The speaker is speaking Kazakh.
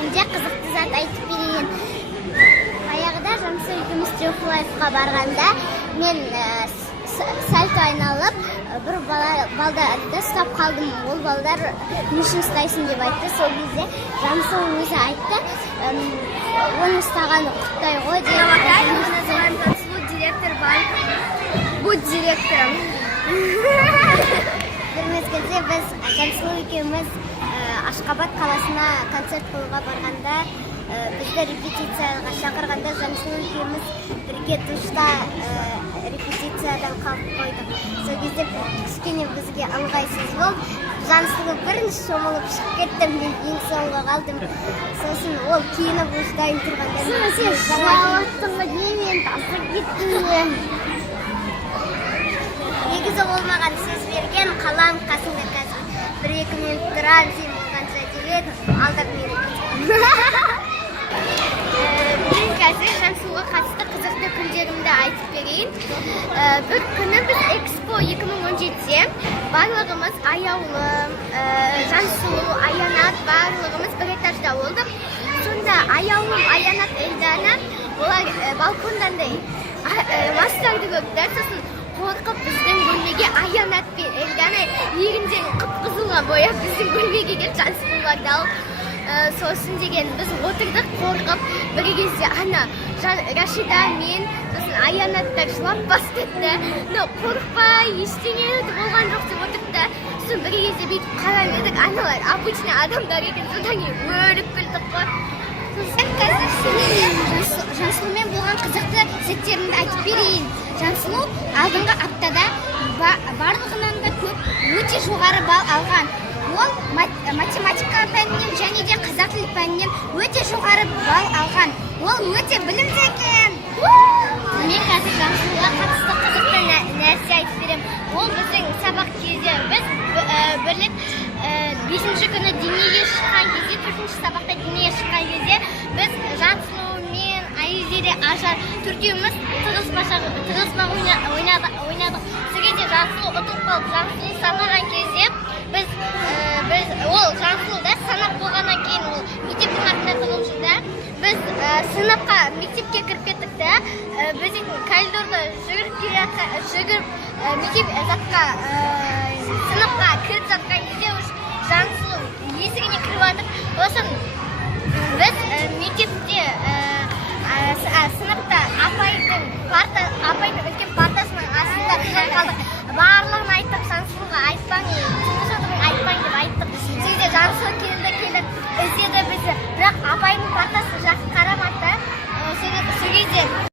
мындай қызықты зат айтып берейін. Баяғыда Жансу екеуміз Теофилевқа барғанда мен сальто айналып бір балдарды ұстап қалдым. Ол балдар не үшін ұстайсың деп айтты. Сол кезде Жансу өзі айтты, оны ұстағаны құттай ғой деп. Директор бар. Будь директором. Бір мезгілде біз Жансу екеуміз Ашқабад қаласына концерт қоюға барғанда, бізді репетицияға шақырғанда Жансу екеуміз бірге душта репетициядан қалып қойдық. Сол кезде кішкене бізге ыңғайсыз болып, Жансу бірінші шомылып шығып кетті, мен ең соңғы қалдым. Сосын ол киініп уже дайын тұрғанда сен шалаттың ба, немен тасып кеттің? Негізі ол маған сөз берген, қалам қасыңда қазір 1-2 минут тұрам, сен болғанша деп алдап мені. Мен қазір Жансуға қатысты қызықты күндерімді айтып берейін. Бір күні біз Экспо 2017-де барлығымыз Аяулым, Жансу, Аянат барлығымыз бір этажда болдық. Сонда Аяулым, Аянат, Эльдана олар балкондан мастарды көпті. Сосын қорқып біздің бөлмеге Аянат пен Эльдана еріндерін қып-қызылға бояп біздің бөлмеге келіп Жансуларды алып, сосын деген біз отырдық қорқып. Бір кезде ана Рашида мен сосын Аянаттар жылап басып кетті. Қорықпай, ештеңе болған жоқ деп отырды. Сосын бір кезде бүйтіп қарап едік, аналар обычный адамдар екен. Содан кейін өліп күлдік қой. Жансумен болған қызықты сәттерімді айтып берейін. Жансу алдыңғы аптада барлығынан да көп өте жоғары балл алған. Ол математика пәнінен және де қазақ тілі пәнінен өте жоғары балл алған. Ол өте білімді екен. Мен қазір Жансуға қатысты қызықты нәрсе айтып беремін. Ол біздің сабақ кезде біз бірлік 5-ші күні денеге шыққан кезде, 4-ші сабақта денеге шыққан кезде біз Жансу мен Айзере Ажар төртеуміз тығызба ойнадық. Сол кезде Жансу ұтылып қалып, Жансу санаған кезде біз ол Жансуды санап болғаннан кейін ол мектептің артында тығылып жүрді. Біз сыныпқа мектепке кіріп кеттік те, біз коридорда жүгіріп мектеп затқа сыныпқа кіріп жатқан кезде Жансу есігіне кіріп жатыр. Сосын біз мектепте сыныпта апайдың үлкен партасының астында тұрып қалдық. Барлығын айттық, Жансуға айтпаң деп айттық. Сөйде Жансу келді, іздеді